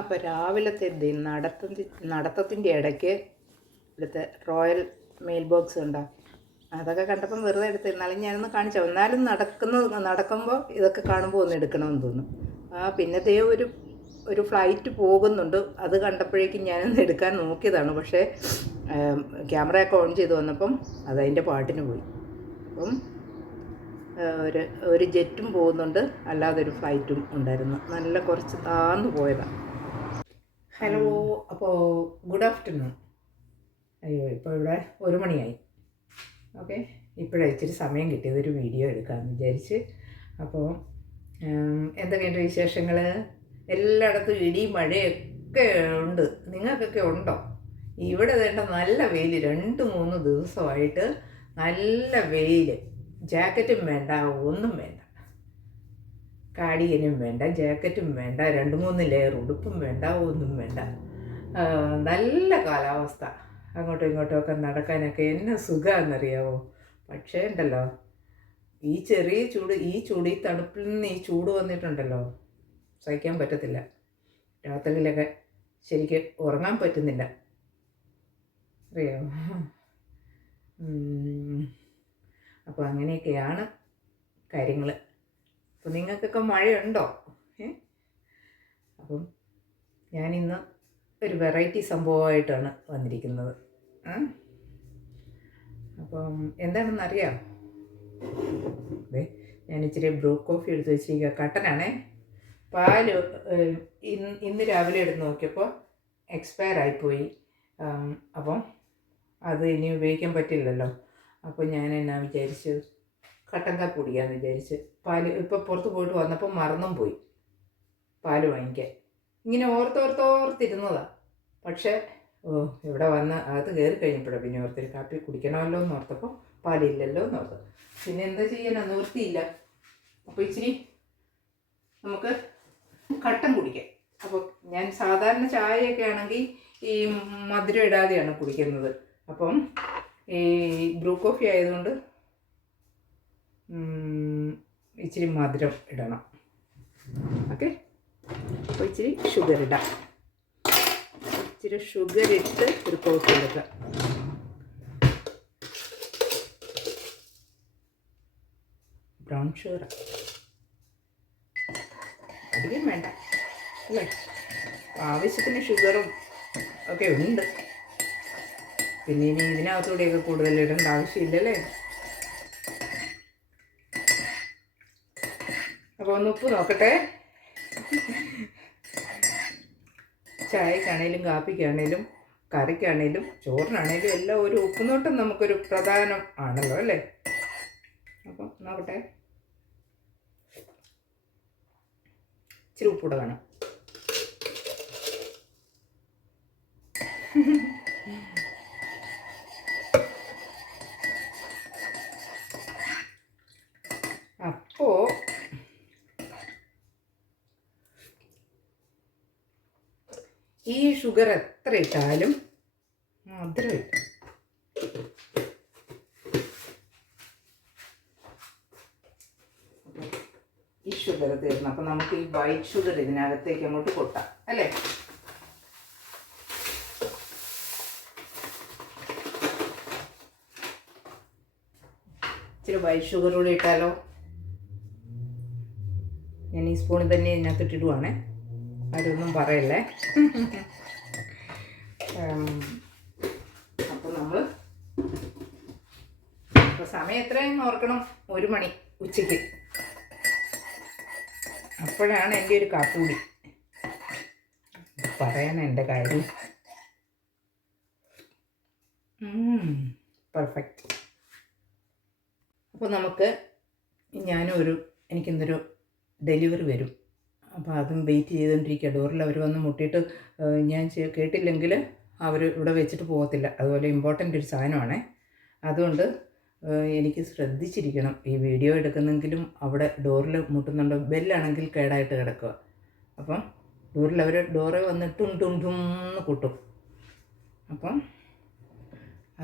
അപ്പോൾ രാവിലത്തെ നടത്തത്തിൻ്റെ ഇടയ്ക്ക് ഇവിടുത്തെ റോയൽ മെയിൽ ബോക്സ് ഉണ്ടോ, അതൊക്കെ കണ്ടപ്പം വെറുതെ എടുത്ത്. എന്നാലും ഞാനൊന്ന് കാണിച്ചു. എന്നാലും നടക്കുമ്പോൾ ഇതൊക്കെ കാണുമ്പോൾ ഒന്ന് എടുക്കണമെന്ന് തോന്നും. പിന്നത്തെ ഒരു ഫ്ലൈറ്റ് പോകുന്നുണ്ട്. അത് കണ്ടപ്പോഴേക്കും ഞാനൊന്ന് എടുക്കാൻ നോക്കിയതാണ്. പക്ഷേ ക്യാമറയൊക്കെ ഓൺ ചെയ്ത് വന്നപ്പം അതതിൻ്റെ പാട്ടിന് പോയി. അപ്പം ഒരു ജെറ്റും പോകുന്നുണ്ട്, അല്ലാതെ ഒരു ഫ്ലൈറ്റും ഉണ്ടായിരുന്നു. നല്ല കുറച്ച് താന്നു പോയതാണ്. ഹലോ, അപ്പോൾ ഗുഡ് ആഫ്റ്റർനൂൺ. അയ്യോ, ഇപ്പോൾ ഇവിടെ 1 മണിയായി. ഓക്കെ, ഇപ്പോഴാണ് ഇച്ചിരി സമയം കിട്ടിയത് ഒരു വീഡിയോ എടുക്കാമെന്ന് വിചാരിച്ച്. അപ്പോൾ എന്തൊക്കെയുണ്ട് വിശേഷങ്ങൾ? എല്ലായിടത്തും ഇടി മഴയൊക്കെ ഉണ്ട്. നിങ്ങൾക്കൊക്കെ ഉണ്ടോ? ഇവിടെ വേണ്ട നല്ല വെയിൽ. 2-3 ദിവസമായിട്ട് നല്ല വെയിൽ. ജാക്കറ്റും വേണ്ട, ഒന്നും വേണ്ട, കാടിയനും വേണ്ട, ജാക്കറ്റും വേണ്ട, 2-3 ലെയർ ഉടുപ്പും വേണ്ട, ഒന്നും വേണ്ട. നല്ല കാലാവസ്ഥ. അങ്ങോട്ടും ഇങ്ങോട്ടുമൊക്കെ നടക്കാനൊക്കെ എന്നെ സുഖമാണെന്നറിയാമോ. പക്ഷേ ഉണ്ടല്ലോ, ഈ ചെറിയ ചൂട്, ഈ തണുപ്പിൽ നിന്ന് ഈ ചൂട് വന്നിട്ടുണ്ടല്ലോ, സഹിക്കാൻ പറ്റത്തില്ല. രാത്രിയിലൊക്കെ ശരിക്കും ഉറങ്ങാൻ പറ്റുന്നില്ല, അറിയാമോ. അപ്പോൾ അങ്ങനെയൊക്കെയാണ് കാര്യങ്ങൾ. അപ്പോൾ നിങ്ങൾക്കൊക്കെ മഴയുണ്ടോ? അപ്പം ഞാനിന്ന് ഒരു വെറൈറ്റി സംഭവമായിട്ടാണ് വന്നിരിക്കുന്നത്. അപ്പം എന്താണെന്നറിയാം. അതെ, ഞാൻ ഇച്ചിരി ബ്രൂ കോഫി എടുത്ത് വെച്ചിരിക്കുക. കട്ടനാണേ. പാല് ഇന്ന് രാവിലെ എടുത്ത് നോക്കിയപ്പോൾ എക്സ്പയർ ആയിപ്പോയി. അപ്പം അത് ഇനി ഉപയോഗിക്കാൻ പറ്റില്ലല്ലോ. അപ്പോൾ ഞാൻ എന്നാ വിചാരിച്ചു, കട്ടൻ കാപ്പി കുടിക്കാമെന്ന് വിചാരിച്ച്. പാല് ഇപ്പോൾ പുറത്ത് പോയിട്ട് വന്നപ്പോൾ മറന്നും പോയി പാല് വാങ്ങിക്കാൻ. ഇങ്ങനെ ഓർത്തിരുന്നതാണ്. പക്ഷേ ഇവിടെ വന്ന് അകത്ത് കയറി കഴിഞ്ഞപ്പോഴാണ് പിന്നെ ഓർത്തൊരു കാപ്പി കുടിക്കണമല്ലോ എന്ന് ഓർത്തപ്പോൾ പാലില്ലല്ലോ എന്ന് ഓർത്തു. പിന്നെ എന്താ ചെയ്യാനാ, നിവൃത്തിയില്ല. അപ്പോൾ ഇച്ചിരി നമുക്ക് കട്ടൻ കുടിക്കാം. അപ്പോൾ ഞാൻ സാധാരണ ചായയൊക്കെ ആണെങ്കിൽ ഈ മധുരം ഇടാതെയാണ് കുടിക്കുന്നത്. അപ്പം ഈ ബ്രൂ കോഫി ആയതുകൊണ്ട് ഇച്ചിരി മധുരം ഇടണം. ഓക്കെ, അപ്പോൾ ഇച്ചിരി ഷുഗർ ഇടാം. ഇച്ചിരി ഷുഗർ ഇട്ട് ഒരു കോഫി എടുക്കാം. ബ്രൗൺ ഷുഗർ അധികം വേണ്ട അല്ലേ. ആവശ്യത്തിന് ഷുഗറും ഒക്കെ ഉണ്ട്. പിന്നെ ഇനി ഇതിനകത്തൂടെയൊക്കെ കൂടുതൽ ഇടേണ്ട ആവശ്യമില്ലല്ലേ. അപ്പോൾ ഒന്ന് ഉപ്പ് നോക്കട്ടെ. ചായക്കാണേലും കാപ്പിക്കാണേലും കറിക്കാണേലും ചോറിനാണേലും എല്ലാം ഒരു ഉപ്പുനോട്ടം നമുക്കൊരു പ്രധാനം ആണല്ലോ അല്ലേ. അപ്പം നോക്കട്ടെ, ഇച്ചിരി ഉപ്പൂടെ വേണം. അപ്പോൾ ഈ ഷുഗർ എത്ര ഇട്ടാലും മധുരം ഇല്ല. ഈ ഷുഗർ തീർന്നു. അപ്പം നമുക്ക് ഈ വൈറ്റ് ഷുഗർ ഇതിനകത്തേക്ക് അങ്ങോട്ട് കൊട്ടാം അല്ലേ. ഇച്ചിരി വൈറ്റ് ഷുഗർ കൂടി ഇട്ടാലോ. ഞാൻ ഈ സ്പൂണിൽ തന്നെ ഇതിനകത്തിട്ടിടുവാണേ, ആരൊന്നും പറയല്ലേ. അപ്പം നമ്മൾ ഇപ്പോൾ സമയം എത്രയെന്ന് ഓർക്കണം, 1 മണി ഉച്ചയ്ക്ക്. അപ്പോഴാണ് എൻ്റെ ഒരു കാപ്പൂടി പറയാനാണ് എൻ്റെ കാര്യം. പെർഫെക്റ്റ്. അപ്പോൾ നമുക്ക് എനിക്കിന്നൊരു ഡെലിവറി വരും. അപ്പോൾ അതും വെയിറ്റ് ചെയ്തുകൊണ്ടിരിക്കുക. ഡോറിൽ അവർ വന്ന് മുട്ടിയിട്ട് ഞാൻ കേട്ടില്ലെങ്കിൽ അവർ ഇവിടെ വെച്ചിട്ട് പോകത്തില്ല. അതുപോലെ ഇമ്പോർട്ടൻ്റ് ഒരു സാധനമാണേ. അതുകൊണ്ട് എനിക്ക് ശ്രദ്ധിച്ചിരിക്കണം. ഈ വീഡിയോ എടുക്കുന്നെങ്കിലും അവിടെ ഡോറിൽ മുട്ടുന്നുണ്ടോ. ബെല്ലാണെങ്കിൽ കേടായിട്ട് കിടക്കുക. അപ്പം ഡോറ് വന്ന് ടും ടും ടും എന്ന് കൂട്ടും. അപ്പം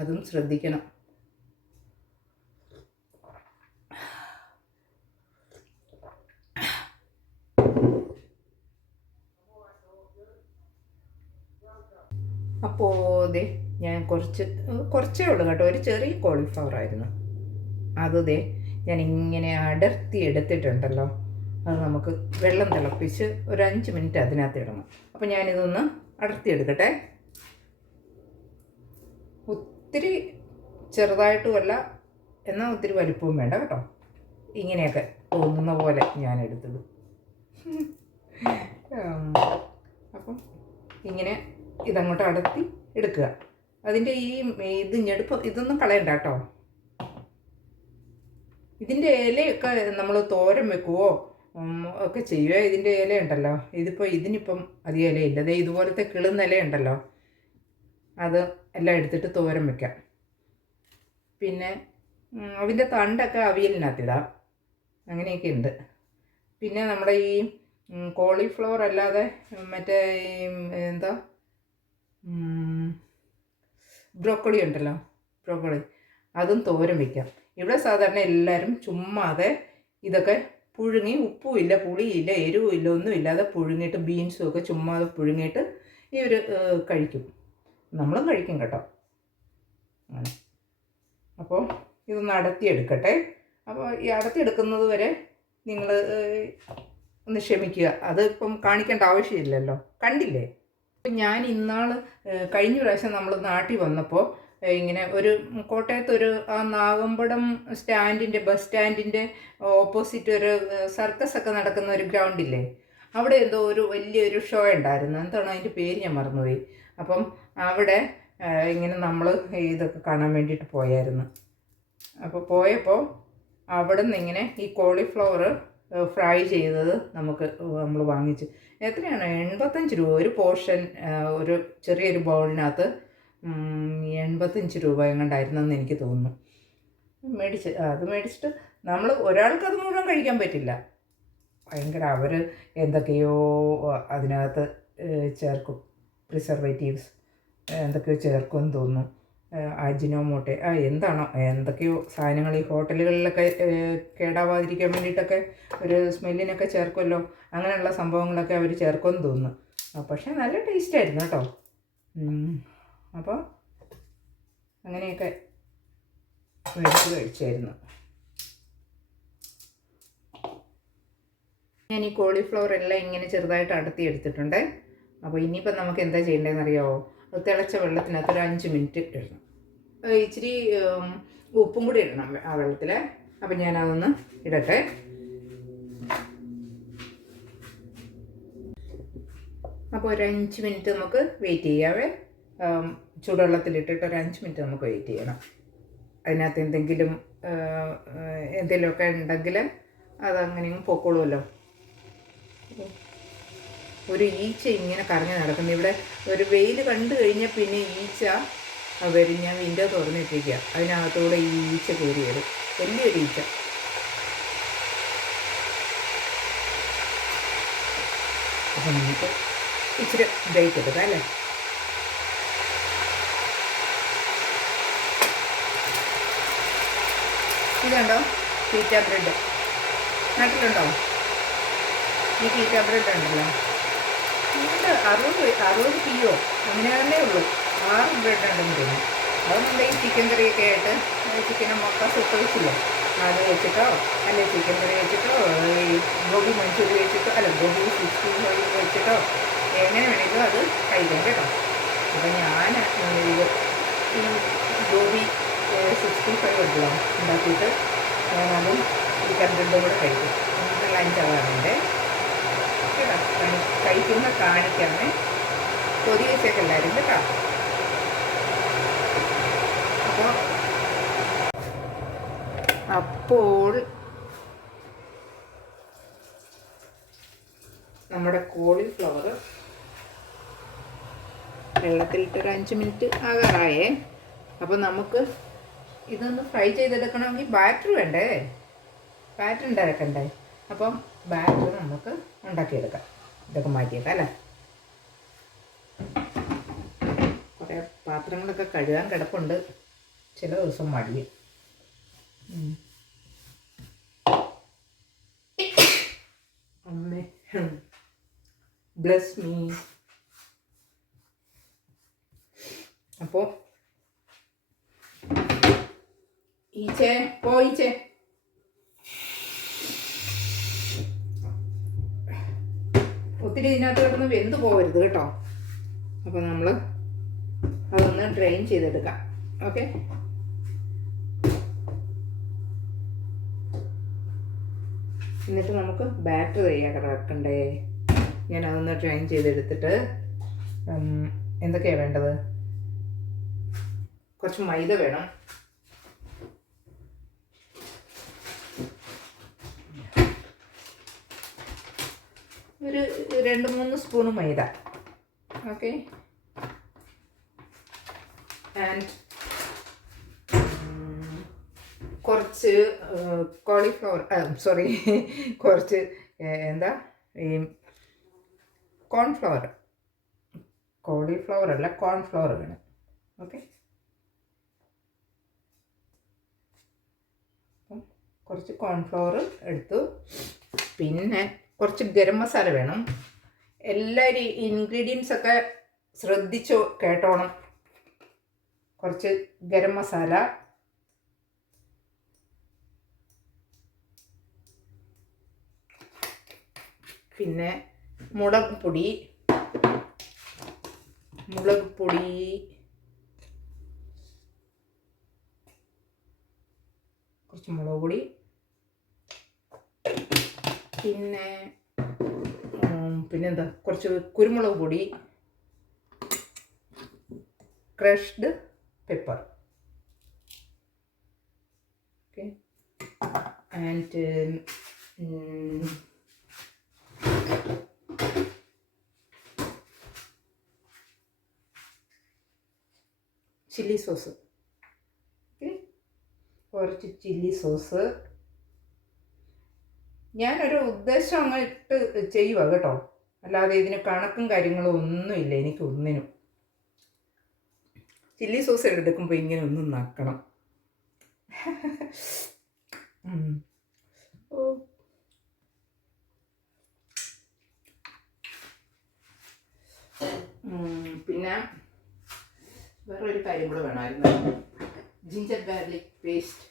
അതും ശ്രദ്ധിക്കണം. അപ്പോൾ ദേ ഞാൻ കുറച്ചേ ഉള്ളൂ കേട്ടോ, ഒരു ചെറിയ കോളിഫ്ലവർ ആയിരുന്നു അത്. ദേ ഞാൻ ഇങ്ങനെ അടർത്തി എടുത്തിട്ടുണ്ടല്ലോ, അത് നമുക്ക് വെള്ളം തിളപ്പിച്ച് ഒരു 5 മിനിറ്റ് അതിനകത്ത് ഇടണം. അപ്പോൾ ഞാനിതൊന്ന് അടർത്തി എടുക്കട്ടെ. ഒത്തിരി ചെറുതായിട്ടുമല്ല, എന്നാൽ ഒത്തിരി വലിപ്പവും വേണ്ട കേട്ടോ. ഇങ്ങനെയൊക്കെ തോന്നുന്ന പോലെ ഞാൻ എടുത്തത്. അപ്പം ഇങ്ങനെ ഇതങ്ങോട്ട് അടർത്തി എടുക്കുക. അതിൻ്റെ ഈ ഇതൊന്നും കളയണ്ട കേട്ടോ. ഇതിൻ്റെ ഇലയൊക്കെ നമ്മൾ തോരൻ വെക്കുവോ ഒക്കെ ചെയ്യുക. ഇതിൻ്റെ ഇല ഉണ്ടല്ലോ, ഇതിനിപ്പം അധികം ഇലയില്ല. അതേ ഇതുപോലത്തെ കിളുന്ന ഇല ഉണ്ടല്ലോ, അത് എല്ലാം എടുത്തിട്ട് തോരൻ വെക്കാം. പിന്നെ അതിൻ്റെ തണ്ടൊക്കെ അവിയലിനകത്തിടാം. അങ്ങനെയൊക്കെ ഉണ്ട്. പിന്നെ നമ്മുടെ ഈ കോളിഫ്ലവർ അല്ലാതെ മറ്റേ എന്താ ബ്രോക്കോളി ഉണ്ടല്ലോ, ബ്രോക്കോളി, അതും തോരൻ വയ്ക്കാം. ഇവിടെ സാധാരണ എല്ലാവരും ചുമ്മാതെ ഇതൊക്കെ പുഴുങ്ങി, ഉപ്പുമില്ല, പുളിയില്ല, എരിവുമില്ല, ഒന്നുമില്ലാതെ പുഴുങ്ങിയിട്ട് ബീൻസും ഒക്കെ ചുമ്മാതെ പുഴുങ്ങിയിട്ട് ഇവർ കഴിക്കും. നമ്മളും കഴിക്കും കേട്ടോ. അങ്ങനെ അപ്പോൾ ഇതൊന്ന് അടത്തിയെടുക്കട്ടെ. അപ്പോൾ ഈ അടത്തിയെടുക്കുന്നത് വരെ നിങ്ങൾ ഒന്ന് ക്ഷമിക്കുക. അത് ഇപ്പം കാണിക്കേണ്ട ആവശ്യമില്ലല്ലോ, കണ്ടില്ലേ. ഞാൻ കഴിഞ്ഞ പ്രാവശ്യം നമ്മൾ നാട്ടിൽ വന്നപ്പോൾ ഇങ്ങനെ ഒരു കോട്ടയത്തൊരു ആ നാഗമ്പടം ബസ് സ്റ്റാൻഡിൻ്റെ ഓപ്പോസിറ്റ് ഒരു സർക്കസൊക്കെ നടക്കുന്ന ഒരു ഗ്രൗണ്ടില്ലേ, അവിടെ എന്തോ ഒരു വലിയൊരു ഷോ ഉണ്ടായിരുന്നു. എന്താണ് അതിൻ്റെ പേര് ഞാൻ മറന്നുപോയി. അപ്പം അവിടെ ഇങ്ങനെ നമ്മൾ ഇതൊക്കെ കാണാൻ വേണ്ടിയിട്ട് പോയായിരുന്നു. അപ്പോൾ പോയപ്പോൾ അവിടെ നിന്ന് ഇങ്ങനെ ഈ കോളിഫ്ലവർ ഫ്രൈ ചെയ്തത് നമ്മൾ വാങ്ങിച്ചു. എത്രയാണ്? 85 രൂപ ഒരു പോർഷൻ, ഒരു ചെറിയൊരു ബൗളിനകത്ത് 85 രൂപ എങ്ങാണ്ടായിരുന്നെന്ന് എനിക്ക് തോന്നുന്നു. അത് മേടിച്ചിട്ട് നമ്മൾ ഒരാൾക്കത് മുഴുവൻ കഴിക്കാൻ പറ്റില്ല. ഭയങ്കര അവർ എന്തൊക്കെയോ അതിനകത്ത് ചേർക്കും, പ്രിസർവേറ്റീവ്സ് എന്തൊക്കെയോ ചേർക്കുമെന്ന് തോന്നുന്നു. അജിനോമോട്ടെ എന്താണോ എന്തൊക്കെയോ സാധനങ്ങൾ ഈ ഹോട്ടലുകളിലൊക്കെ കേടാവാതിരിക്കാൻ വേണ്ടിയിട്ടൊക്കെ ഒരു സ്മെല്ലിനൊക്കെ ചേർക്കുമല്ലോ, അങ്ങനെയുള്ള സംഭവങ്ങളൊക്കെ അവർ ചേർക്കുമെന്ന് തോന്നുന്നു. പക്ഷേ നല്ല ടേസ്റ്റായിരുന്നു കേട്ടോ. അപ്പോൾ അങ്ങനെയൊക്കെ മേടിച്ച് കഴിച്ചായിരുന്നു. ഞാൻ ഈ കോളിഫ്ലവർ എല്ലാം ഇങ്ങനെ ചെറുതായിട്ട് അടത്തി എടുത്തിട്ടുണ്ട്. അപ്പോൾ ഇനിയിപ്പോൾ നമുക്ക് എന്താ ചെയ്യേണ്ടതെന്ന് അറിയാമോ? തിളച്ച വെള്ളത്തിനകത്ത് ഒരു 5 മിനിറ്റ് ഇടണം. ഇച്ചിരി ഉപ്പും കൂടി ഇടണം ആ വെള്ളത്തിൽ. അപ്പം ഞാനതൊന്ന് ഇടട്ടെ. അപ്പോൾ ഒരു 5 മിനിറ്റ് നമുക്ക് വെയിറ്റ് ചെയ്യാവേ. ചൂടുവെള്ളത്തിലിട്ടിട്ട് ഒരു 5 മിനിറ്റ് നമുക്ക് വെയിറ്റ് ചെയ്യണം. അതിനകത്ത് എന്തെങ്കിലുമൊക്കെ ഉണ്ടെങ്കിൽ അതങ്ങനെയും പൊക്കോളുമല്ലോ. ഒരു ഈച്ച ഇങ്ങനെ കറങ്ങി നടക്കുന്നു ഇവിടെ. ഒരു വെയിൽ കണ്ടു കഴിഞ്ഞാൽ പിന്നെ ഈച്ച വരും. ഞാൻ വിൻഡോ തുറന്നിട്ടിരിക്കുക, അതിനകത്തൂടെ ഈ ഈച്ച കയറി വരും, വലിയൊരു ഈച്ച. അപ്പം നമുക്ക് ഇച്ചിരി ബ്രേക്ക് എടുക്കാം അല്ലേ. ഇതുണ്ടോ പീറ്റ ബ്രെഡ്? നാട്ടിലുണ്ടോ ഈ പീറ്റ ബ്രെഡ്? ഉണ്ടല്ലോ, ഇത് 60 PO അങ്ങനെ തന്നെ ഉള്ളൂ. 6 ബ്രെഡ് ഉണ്ടെന്ന് തോന്നുന്നു. അത് നമ്മുടെ ഈ ചിക്കൻ കറിയൊക്കെ ആയിട്ട് ചിക്കനും മൊക്ക സൂപ്പ് വെച്ചില്ലോ, അത് വെച്ചിട്ടോ അല്ലെ ചിക്കൻ കറി വെച്ചിട്ടോ ഈ ഗോബി മഞ്ചൂരി വെച്ചിട്ടോ അല്ല ഗോബി 65 വെച്ചിട്ടോ എങ്ങനെ വേണമെങ്കിലും അത് കഴിക്കാം കേട്ടോ. അപ്പം ഞാൻ ഈ ഗോബി 65 ഉണ്ടല്ലോ ഉണ്ടാക്കിയിട്ട് ഞാനതും ചിക്കൻ ബ്രെഡും കൂടെ കഴിക്കും. നമുക്ക് ലഞ്ച് ആവാറുണ്ട് കേട്ടോ. കഴിക്കുന്ന കാണിക്കാമേ, കൊതി വെച്ചൊക്കെ എല്ലാവരും കേട്ടോ. അപ്പോൾ നമ്മുടെ കോളിഫ്ലവർ വെള്ളത്തിലിട്ടൊരു 5 മിനിറ്റ് ആകാറായേ. അപ്പോൾ നമുക്ക് ഇതൊന്ന് ഫ്രൈ ചെയ്തെടുക്കണമെങ്കിൽ ബാറ്റർ വേണ്ടേ, ബാറ്റർ ഉണ്ടാക്കണ്ടേ. അപ്പം ബാറ്റർ നമുക്ക് ഉണ്ടാക്കിയെടുക്കാം. ഇതൊക്കെ മാറ്റിയേക്കാം അല്ലേ. കുറേ പാത്രങ്ങളൊക്കെ കഴുകാൻ കിടപ്പുണ്ട്, ചില ദിവസം മടിയും. അമ്മേ ബ്ലെസ് മീ. അപ്പോൾ ഈച്ചേ പോയിച്ചേ ഒത്തിരി ഇതിനകത്ത് കിടന്ന് വെന്ത് പോകരുത് കേട്ടോ. അപ്പോൾ നമ്മൾ അതൊന്ന് ഡ്രെയിൻ ചെയ്തെടുക്കാം. ഓക്കെ, എന്നിട്ട് നമുക്ക് ബാറ്റർ തയ്യാറാക്കണ്ടേ. ഞാൻ അതൊന്ന് ഡ്രെയിൻ ചെയ്തെടുത്തിട്ട് എന്തൊക്കെയാണ് വേണ്ടത്? കുറച്ച് മൈദ വേണം, ഒരു 2-3 സ്പൂൺ മൈദ. ഓക്കെ, ആൻഡ് കുറച്ച് കോളിഫ്ലവർ, കുറച്ച് എന്താ ഈ കോൺഫ്ലവർ, കോളിഫ്ലവർ അല്ല കോൺഫ്ലവർ വേണം. ഓക്കെ, അപ്പം കുറച്ച് കോൺഫ്ലവർ എടുത്തു. പിന്നെ കുറച്ച് ഗരം മസാല വേണം. എല്ലാവരും ഇൻഗ്രീഡിയൻസ് ഒക്കെ ശ്രദ്ധിച്ചു കേട്ടോണം. കുറച്ച് ഗരം മസാല, പിന്നെ മുളക് പൊടി, കുറച്ച് മുളക് പൊടി, പിന്നെന്താ കുറച്ച് കുരുമുളക് പൊടി, crushed pepper. Okay, and chilli sauce. Okay, കുറച്ച് ചില്ലി സോസ്. ഞാനൊരു ഉദ്ദേശം അങ്ങോട്ട് ചെയ്യുക കേട്ടോ, അല്ലാതെ ഇതിന് കണക്കും കാര്യങ്ങളും ഒന്നുമില്ല എനിക്ക് ഒന്നിനും. ചില്ലി സോസ് എടുക്കുമ്പോൾ ഇങ്ങനെ ഒന്ന് നക്കണം. പിന്നെ വേറൊരു കാര്യം കൂടെ വേണമായിരുന്നു, ജിഞ്ചർ ഗാർലിക് പേസ്റ്റ്.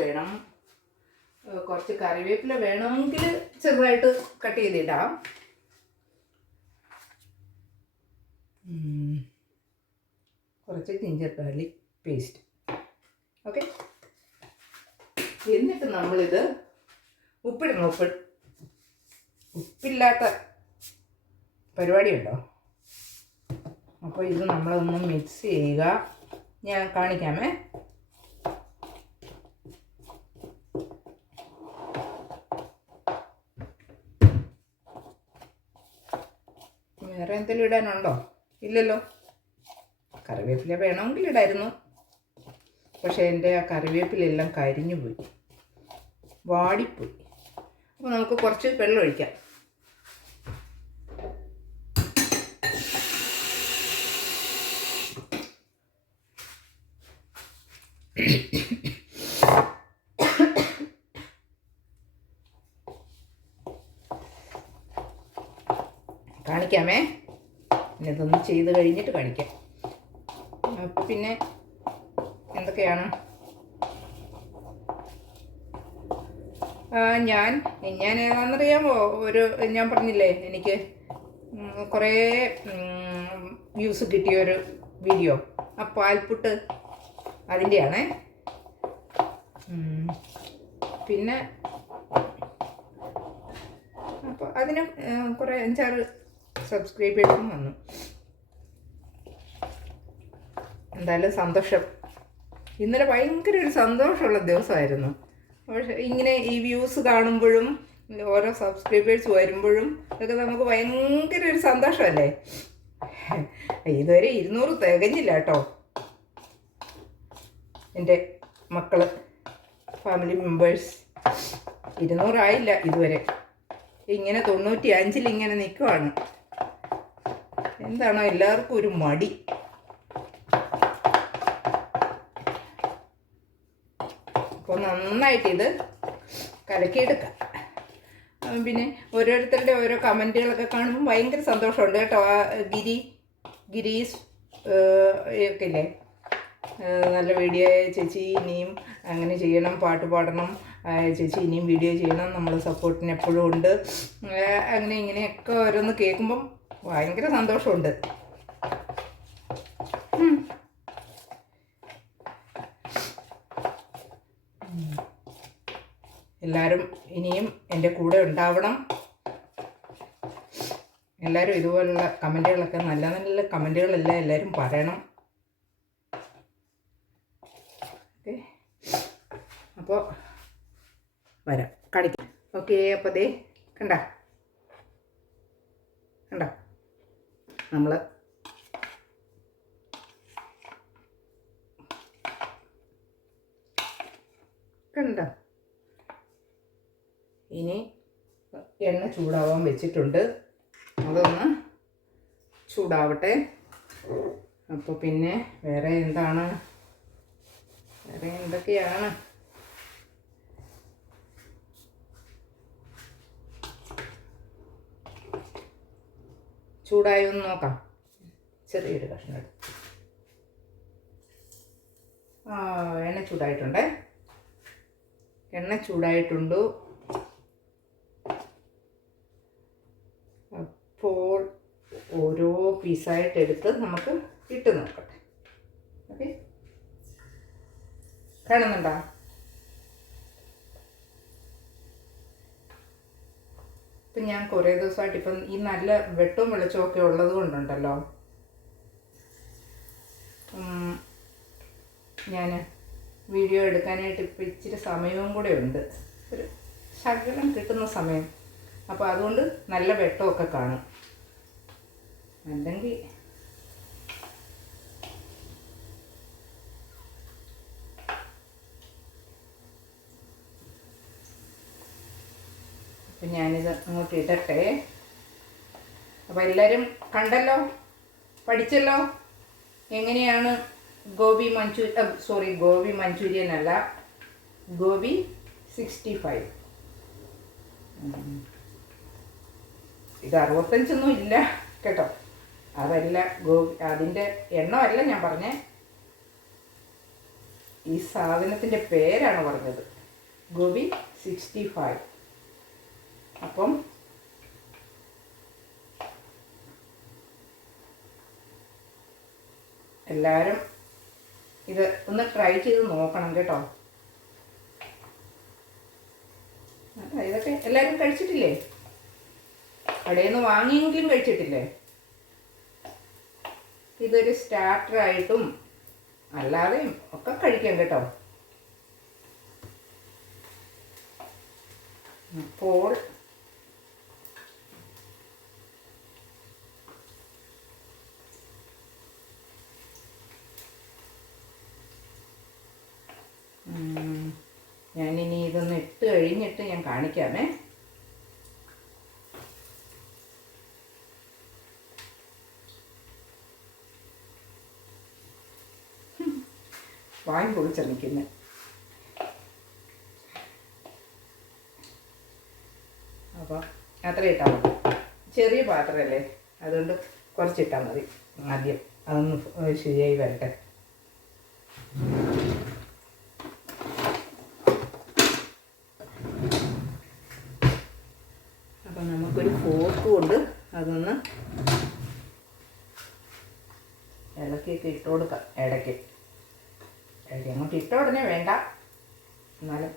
വേണം. കുറച്ച് കറിവേപ്പില വേണമെങ്കിൽ ചെറുതായിട്ട് കട്ട് ചെയ്തിടാം. കുറച്ച് ജിഞ്ചർ ഗാർലിക് പേസ്റ്റ്. ഓക്കെ, എന്നിട്ട് നമ്മളിത് ഉപ്പിടണം. ഉപ്പില്ലാത്ത പരിപാടിയുണ്ടോ? അപ്പോൾ ഇത് നമ്മളൊന്ന് മിക്സ് ചെയ്യുക. ഞാൻ കാണിക്കാമേ. വേറെ എന്തെങ്കിലും ഇടാനുണ്ടോ? ഇല്ലല്ലോ. കറിവേപ്പില വേണമെങ്കിൽ ഇടായിരുന്നു, പക്ഷേ എൻ്റെ ആ കറിവേപ്പിലെല്ലാം കരിഞ്ഞു പോയി, വാടിപ്പോയി. അപ്പോൾ നമുക്ക് കുറച്ച് വെള്ളം ഒഴിക്കാം. കാണിക്കാമേ, പിന്നെ ഇതൊന്ന് ചെയ്ത് കഴിഞ്ഞിട്ട് കാണിക്കാം. അപ്പോൾ പിന്നെ എന്തൊക്കെയാണ് ഞാൻ ഏതാണെന്നറിയാമോ? ഞാൻ പറഞ്ഞില്ലേ എനിക്ക് കുറേ വ്യൂസ് കിട്ടിയൊരു വീഡിയോ, ആ പാൽപ്പുട്ട്, അതിൻ്റെയാണേ. പിന്നെ അപ്പോൾ അതിന് കുറേ 5-6 സബ്സ്ക്രൈബേഴ്സും വന്നു. എന്തായാലും സന്തോഷം. ഇന്നലെ ഭയങ്കര ഒരു സന്തോഷമുള്ള ദിവസമായിരുന്നു. പക്ഷേ ഇങ്ങനെ ഈ വ്യൂസ് കാണുമ്പോഴും ഓരോ സബ്സ്ക്രൈബേഴ്സ് വരുമ്പോഴും ഇതൊക്കെ നമുക്ക് ഭയങ്കര ഒരു സന്തോഷമല്ലേ. ഇതുവരെ 200 തികഞ്ഞില്ല കേട്ടോ. എൻ്റെ മക്കൾ, ഫാമിലി മെമ്പേഴ്സ് 200 ആയില്ല ഇതുവരെ. ഇങ്ങനെ 95 ഇങ്ങനെ നിൽക്കുവാണ്. എന്താണോ എല്ലാവർക്കും ഒരു മടി. അപ്പോൾ നന്നായിട്ട് ഇത് കലക്കിയെടുക്കാം. പിന്നെ ഓരോരുത്തരുടെ ഓരോ കമൻറ്റുകളൊക്കെ കാണുമ്പോൾ ഭയങ്കര സന്തോഷമുണ്ട് കേട്ടോ. ആ ഗിരീഷ് ഒക്കെ ഇല്ലേ, നല്ല വീഡിയോ ചേച്ചി, ഇനിയും അങ്ങനെ ചെയ്യണം, പാട്ട് പാടണം ചേച്ചി, ഇനിയും വീഡിയോ ചെയ്യണം, നമ്മൾ സപ്പോർട്ടിന് എപ്പോഴും ഉണ്ട്, അങ്ങനെ ഇങ്ങനെയൊക്കെ ഓരോന്ന് കേൾക്കുമ്പം ഭയങ്കര സന്തോഷമുണ്ട്. എല്ലാവരും ഇനിയും എൻ്റെ കൂടെ ഉണ്ടാവണം. എല്ലാവരും ഇതുപോലുള്ള കമൻറ്റുകളൊക്കെ, നല്ല നല്ല കമൻറ്റുകളെല്ലാം എല്ലാവരും പറയണം. ഓക്കെ, അപ്പോൾ വരാം, കാണിക്കാം. ഓക്കെ, അപ്പോൾ ദേ കണ്ട നമ്മൾ കണ്ട ഇനി എണ്ണ ചൂടാവാൻ വെച്ചിട്ടുണ്ട്, അതൊന്ന് ചൂടാവട്ടെ. അപ്പോൾ പിന്നെ വേറെ എന്തൊക്കെയാണ് ചൂടായി ഒന്ന് നോക്കാം. ചെറിയൊരു കഷ്ണം എടുത്ത് എണ്ണ ചൂടായിട്ടുണ്ട്. അപ്പോൾ ഓരോ പീസായിട്ട് എടുത്ത് നമുക്ക് ഇട്ട് നോക്കട്ടെ. ഓക്കെ, കാണുന്നുണ്ടോ? ഇപ്പം ഞാൻ കുറേ ദിവസമായിട്ട് ഇപ്പം ഈ നല്ല വെട്ടവും വെളിച്ചവും ഒക്കെ ഉള്ളത് കൊണ്ടുണ്ടല്ലോ, ഞാൻ വീഡിയോ എടുക്കാനായിട്ട് ഇപ്പം ഇച്ചിരി സമയവും കൂടെ ഉണ്ട്, ഒരു ശകലം കിട്ടുന്ന സമയം. അപ്പോൾ അതുകൊണ്ട് നല്ല വെട്ടമൊക്കെ കാണും. അല്ലെങ്കിൽ അപ്പം ഞാനിത് അങ്ങോട്ട് ഇടട്ടെ. അപ്പോൾ എല്ലാവരും കണ്ടല്ലോ, പഠിച്ചല്ലോ എങ്ങനെയാണ് ഗോബി മഞ്ചൂരിയൻ അല്ല, ഗോബി 65. ഇത് 65 ഇല്ല കേട്ടോ, അതല്ല അതിൻ്റെ എണ്ണമല്ല ഞാൻ പറഞ്ഞേ, ഈ സാധനത്തിൻ്റെ പേരാണ് പറഞ്ഞത്, ഗോബി 65. അപ്പം എല്ലാവരും ഇത് ഒന്ന് ട്രൈ ചെയ്ത് നോക്കണം കേട്ടോ. ഇതൊക്കെ എല്ലാവരും കഴിച്ചിട്ടില്ലേ? കടയിൽ നിന്ന് വാങ്ങിയെങ്കിലും കഴിച്ചിട്ടില്ലേ? ഇതൊരു സ്റ്റാർട്ടറായിട്ടും അല്ലാതെയും ഒക്കെ കഴിക്കാം കേട്ടോ. അപ്പോൾ ഞാനിനി ഇതൊന്ന് ഇട്ട് കഴിഞ്ഞിട്ട് ഞാൻ കാണിക്കാമേ. വായും പൊളിച്ച നിൽക്കുന്നത്. അപ്പോൾ അത്ര ഇട്ടാൽ മതി, ചെറിയ പാത്രമല്ലേ, അതുകൊണ്ട് കുറച്ചിട്ടാൽ മതി. ആദ്യം അതൊന്ന് ശരിയായി വരട്ടെ. അപ്പം നമുക്കൊരു ഫോർക്ക് കൊണ്ട് അതൊന്ന് ഇളക്കിയൊക്കെ ഇട്ട് കൊടുക്കാം. ഇടയ്ക്ക് അങ്ങോട്ട് ഇട്ട ഉടനെ വേണ്ട, എന്നാലും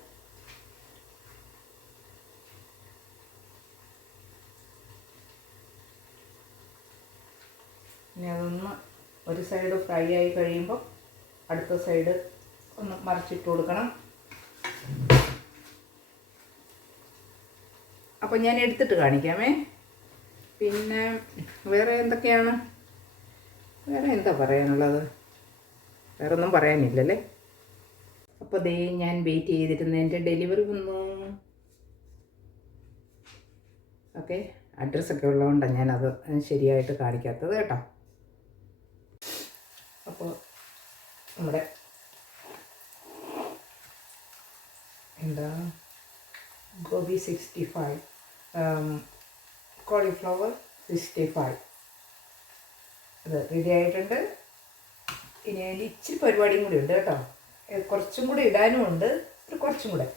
ഇനി അതൊന്ന് ഒരു സൈഡ് ഫ്രൈ ആയി കഴിയുമ്പോൾ അടുത്ത സൈഡ് ഒന്ന് മറിച്ചിട്ട് കൊടുക്കണം. അപ്പോൾ ഞാൻ എടുത്തിട്ട് കാണിക്കാമേ. പിന്നെ വേറെ എന്തൊക്കെയാണ്, വേറെ എന്താ പറയാനുള്ളത്? വേറെ ഒന്നും പറയാനില്ലല്ലേ. അപ്പോൾ ദേ ഞാൻ വെയിറ്റ് ചെയ്തിരുന്ന എൻ്റെ ഡെലിവറി വന്നു. ഓക്കെ, അഡ്രസ്സൊക്കെ ഉള്ളതുകൊണ്ടാണ് ഞാനത് ശരിയായിട്ട് കാണിക്കാത്തത് കേട്ടോ. അപ്പോൾ നമ്മുടെ എന്താ ഗോബി 65 കോളിഫ്ലവർ 65 അത് റെഡി ആയിട്ടുണ്ട്. ഇനി അതിൻ്റെ ഇച്ചിരി പരിപാടിയും കൂടി ഉണ്ട് കേട്ടോ. കുറച്ചും കൂടി ഇടാനും ഉണ്ട്, കുറച്ചും കൂടെ.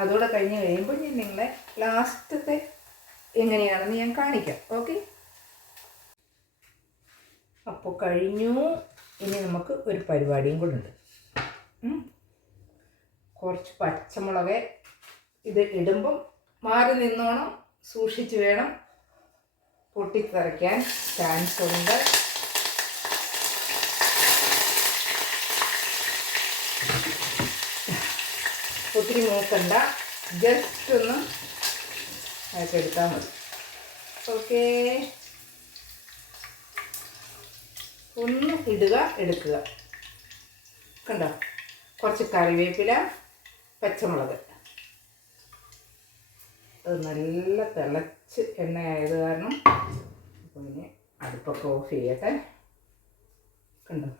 അതുകൂടെ കഴിഞ്ഞ് കഴിയുമ്പോൾ ഞാൻ നിങ്ങളെ ലാസ്റ്റത്തെ എങ്ങനെയാണെന്ന് ഞാൻ കാണിക്കാം. ഓക്കെ, അപ്പോൾ കഴിഞ്ഞു. ഇനി നമുക്ക് ഒരു പരിപാടിയും കൂടെ ഉണ്ട്. കുറച്ച് പച്ചമുളക് ഇത് ഇടുമ്പം മാറി നിന്നോണം, സൂക്ഷിച്ച് വേണം, പൊട്ടിത്തെറിക്കാൻ ചാൻസ് ഉണ്ട്. ഒത്തിരി മൂക്കണ്ട, ജസ്റ്റ് ഒന്ന് എടുത്താൽ മതി. ഓക്കേ, ഒന്ന് ഇടുക, എടുക്കുക. കണ്ടോ, കുറച്ച് കറിവേപ്പില, പച്ചമുളക്. അത് നല്ല തിളച്ച് എണ്ണയായത് കാരണം അപ്പോൾ ഇനി അടുപ്പൊക്കെ ഓഫ് ചെയ്യട്ടെ. കണ്ടോ,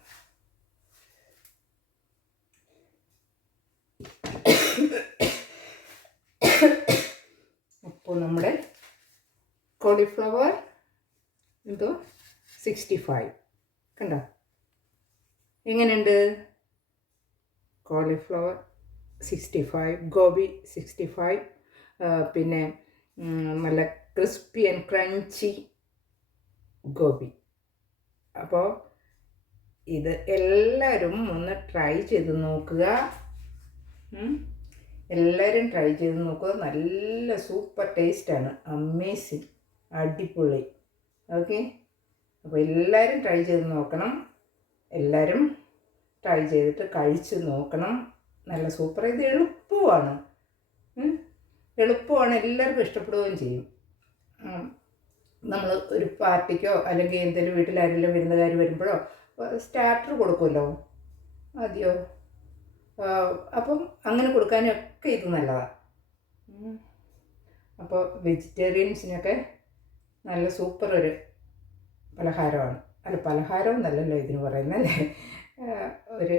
അപ്പോൾ നമ്മുടെ കോളിഫ്ലവർ 65 കണ്ടോ എങ്ങനെയുണ്ട്? കോളിഫ്ലവർ 65, ഗോബി 65, പിന്നെ നല്ല ക്രിസ്പി ആൻഡ് ക്രഞ്ചി ഗോബി. അപ്പോൾ ഇത് എല്ലാവരും ഒന്ന് ട്രൈ ചെയ്ത് നോക്കുക. എല്ലാവരും ട്രൈ ചെയ്ത് നോക്കുക. നല്ല സൂപ്പർ ടേസ്റ്റാണ്, അമേസിങ്, അടിപൊളി. ഓക്കെ, അപ്പോൾ എല്ലാവരും ട്രൈ ചെയ്ത് നോക്കണം. എല്ലാവരും ട്രൈ ചെയ്തിട്ട് കഴിച്ച് നോക്കണം. നല്ല സൂപ്പർ. ഇത് എളുപ്പമാണ്, എല്ലാവർക്കും ഇഷ്ടപ്പെടുകയും ചെയ്യും. നമ്മൾ ഒരു പാർട്ടിക്കോ അല്ലെങ്കിൽ എന്തെങ്കിലും വീട്ടിലാരെങ്കിലും വിരുന്നുകാർ വരുമ്പോഴോ സ്റ്റാർട്ടർ കൊടുക്കുമല്ലോ ആദ്യമോ, അപ്പം അങ്ങനെ കൊടുക്കാനൊക്കെ ഇത് നല്ലതാണ്. അപ്പോൾ വെജിറ്റേറിയൻസിനൊക്കെ നല്ല സൂപ്പർ ഒരു പലഹാരമാണ്. അല്ല, പലഹാരം എന്നല്ലല്ലോ ഇതിന് പറയുന്നല്ലേ, ഒരു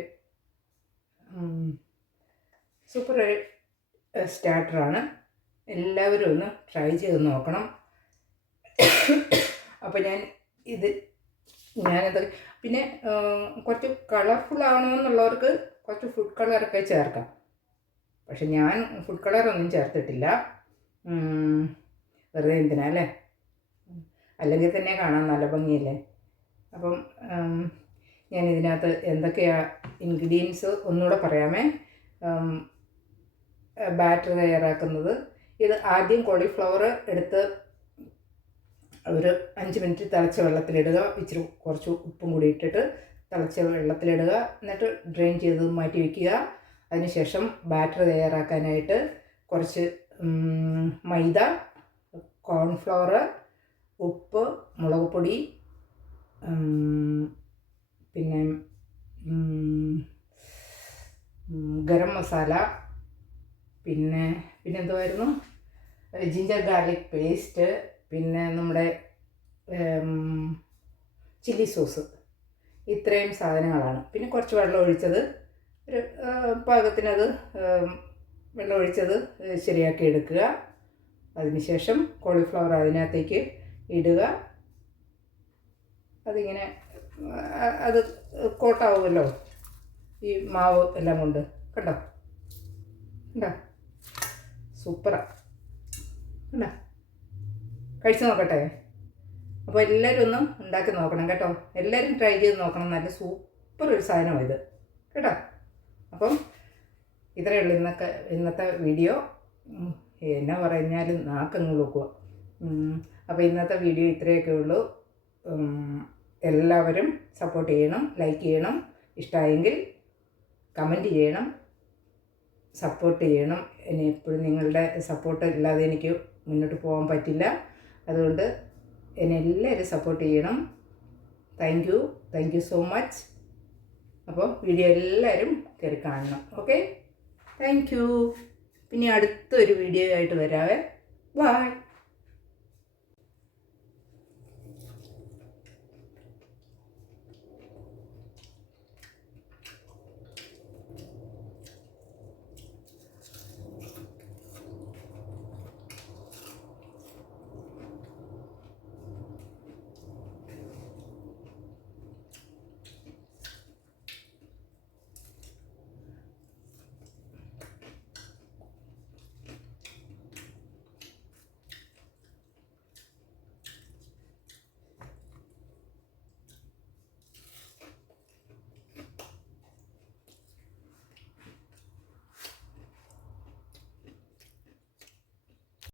സൂപ്പർ ഒരു സ്റ്റാർട്ടറാണ്. എല്ലാവരും ഒന്ന് ട്രൈ ചെയ്ത് നോക്കണം. അപ്പോൾ ഞാനത് പിന്നെ കുറച്ച് കളർഫുൾ ആവണമെന്നുള്ളവർക്ക് കുറച്ച് ഫുഡ് കളറൊക്കെ ചേർക്കാം. പക്ഷെ ഞാൻ ഫുഡ് കളറൊന്നും ചേർത്തിട്ടില്ല. വെറുതെ എന്തിനാ അല്ലേ, അല്ലെങ്കിൽ തന്നെ കാണാൻ നല്ല ഭംഗിയല്ലേ. അപ്പം ഞാൻ ഇതിനകത്ത് എന്തൊക്കെയാണ് ഇൻഗ്രീഡിയൻസ് ഒന്നുകൂടെ പറയാമേ. ബാറ്റർ തയ്യാറാക്കുന്നത്, ഇത് ആദ്യം കോളിഫ്ലവർ എടുത്ത് ഒരു 5 മിനിറ്റ് തിളച്ച വെള്ളത്തിലിടുക. ഇച്ചിരി കുറച്ച് ഉപ്പും കൂടി ഇട്ടിട്ട് തിളച്ച വെള്ളത്തിലിടുക. എന്നിട്ട് ഡ്രെയിൻ ചെയ്ത് മാറ്റി വയ്ക്കുക. അതിനുശേഷം ബാറ്റർ തയ്യാറാക്കാനായിട്ട് കുറച്ച് മൈദ, കോൺഫ്ലവർ, ഉപ്പ്, മുളക് പൊടി, പിന്നെ ഗരം മസാല, പിന്നെ എന്തുവായിരുന്നു, ജിഞ്ചർ ഗാർലിക് പേസ്റ്റ്, പിന്നെ നമ്മുടെ ചില്ലി സോസ്. ഇത്രയും സാധനങ്ങളാണ്. പിന്നെ കുറച്ച് വെള്ളം ഒഴിച്ചത്, ഒരു പാകത്തിനത് വെള്ളം ഒഴിച്ചത് ശരിയാക്കി എടുക്കുക. അതിനുശേഷം കോളിഫ്ലവർ അതിനകത്തേക്ക് ഇടുക. അതിങ്ങനെ അത് കോട്ടാവുമല്ലോ ഈ മാവ് എല്ലാം കൊണ്ട്. കണ്ടോ സൂപ്പറാണ്. കണ്ടോ, കഴിച്ച് നോക്കട്ടെ. അപ്പോൾ എല്ലാവരും ഒന്ന് ഉണ്ടാക്കി നോക്കണം കേട്ടോ. എല്ലാവരും ട്രൈ ചെയ്ത് നോക്കണം. നല്ല സൂപ്പർ ഒരു സാധനമാണ് ഇത് കേട്ടോ. അപ്പം ഇത്രയേ ഉള്ളൂ ഇന്നത്തെ വീഡിയോ. എന്നാ പറഞ്ഞാലും നാക്കങ്ങ് നോക്കുക. അപ്പോൾ ഇന്നത്തെ വീഡിയോ ഇത്രയൊക്കെ ഉള്ളൂ. എല്ലാവരും സപ്പോർട്ട് ചെയ്യണം, ലൈക്ക് ചെയ്യണം, ഇഷ്ടമായെങ്കിൽ കമൻറ്റ് ചെയ്യണം, സപ്പോർട്ട് ചെയ്യണം. എന്നെ എപ്പോഴും നിങ്ങളുടെ സപ്പോർട്ട് ഇല്ലാതെ എനിക്ക് മുന്നോട്ട് പോകാൻ പറ്റില്ല. അതുകൊണ്ട് എന്നെ എല്ലാവരും സപ്പോർട്ട് ചെയ്യണം. Thank you so much. അപ്പോൾ വീഡിയോ എല്ലാവരും കയറി കാണണം. Okay, thank you. പിന്നെ അടുത്തൊരു വീഡിയോ ആയിട്ട് വരാവേ. ബൈ.